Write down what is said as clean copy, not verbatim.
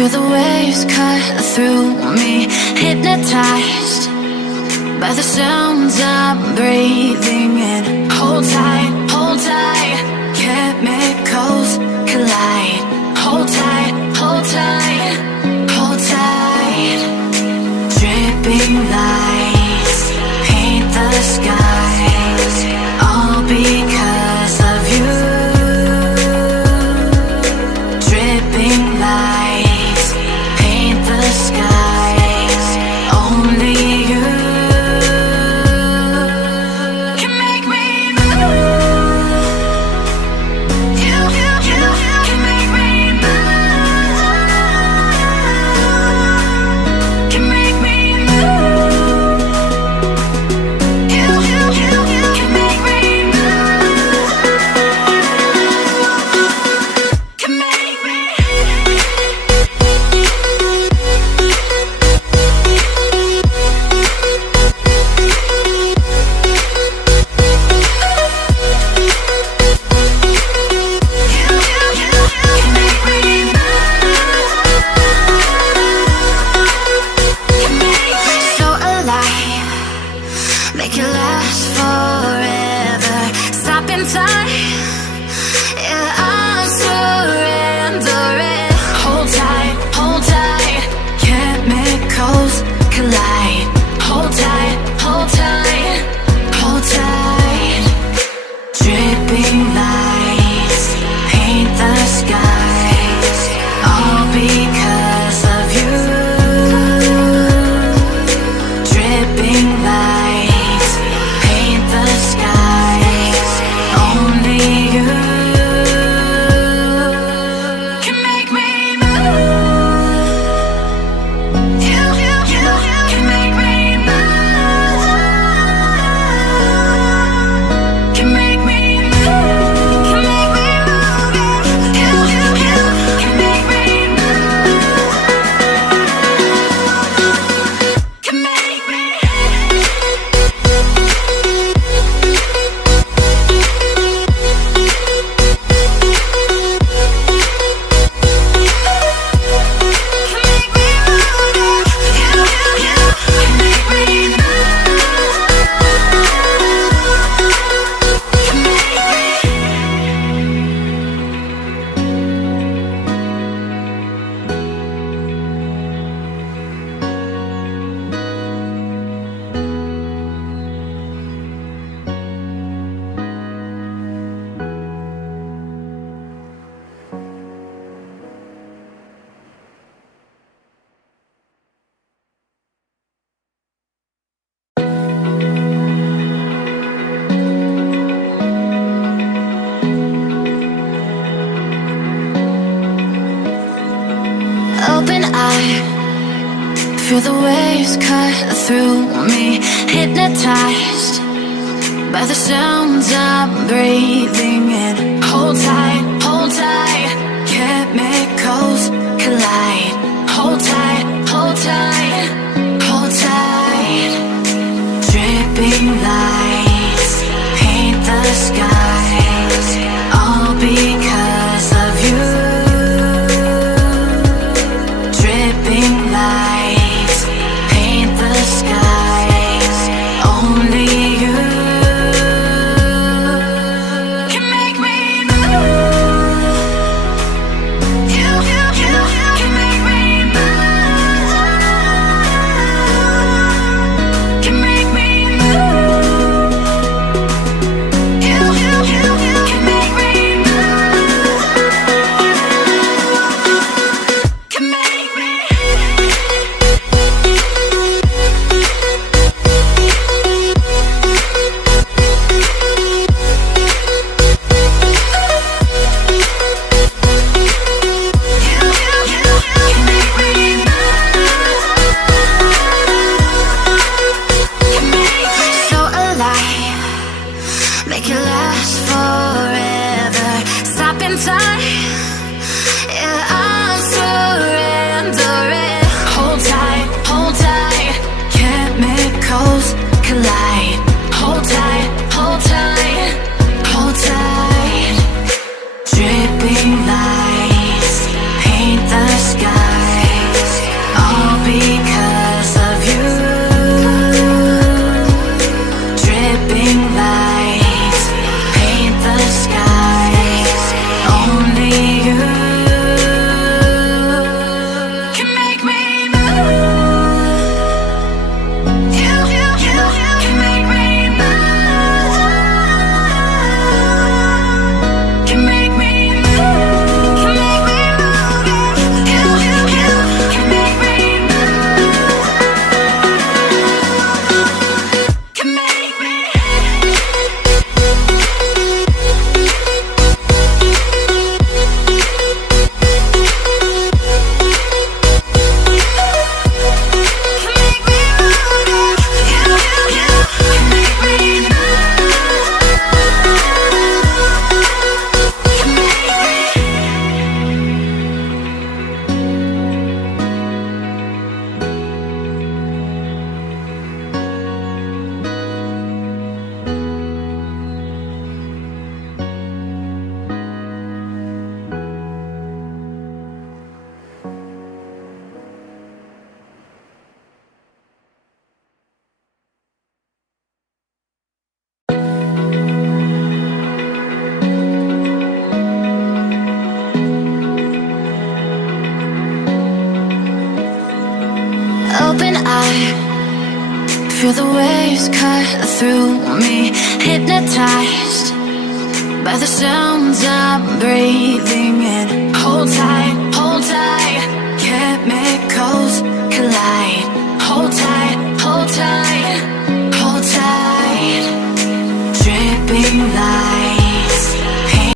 Feel the waves cut through me, hypnotized by the sounds I'm breathing in. Hold tight, chemicals collide. Hold tight, hold tight, hold tight. Dripping lights paint the skies, all because of you. Dripping lights paint the skies, only you can make me move. You can make me move. Can make me move. You can make me move. Can make me. So alive, make it last forever. Stop in time, yeah, I'm surrendering. Hold tight, chemicals collide. Hold tight, hold tight, hold tight. Dripping lights paint the skies, all because of you. Dripping lights paint the skies, only you can make me move. You can make me move. Can make me move. Can make me move. You can make me move. Can make me. Open eye, feel the waves cut through me, hypnotized by the sounds I'm breathing in. Hold tight, chemicals collide. Hold tight, hold tight. Dripping lights paint the skies, all because of you. Dripping lights paint the skies, only you can make me move. You can make me I feel the waves cut through me, hypnotized by the sounds I'm breathing in. Hold tight, hold tight. Chemicals collide. Hold tight, hold tight, hold tight. Dripping light.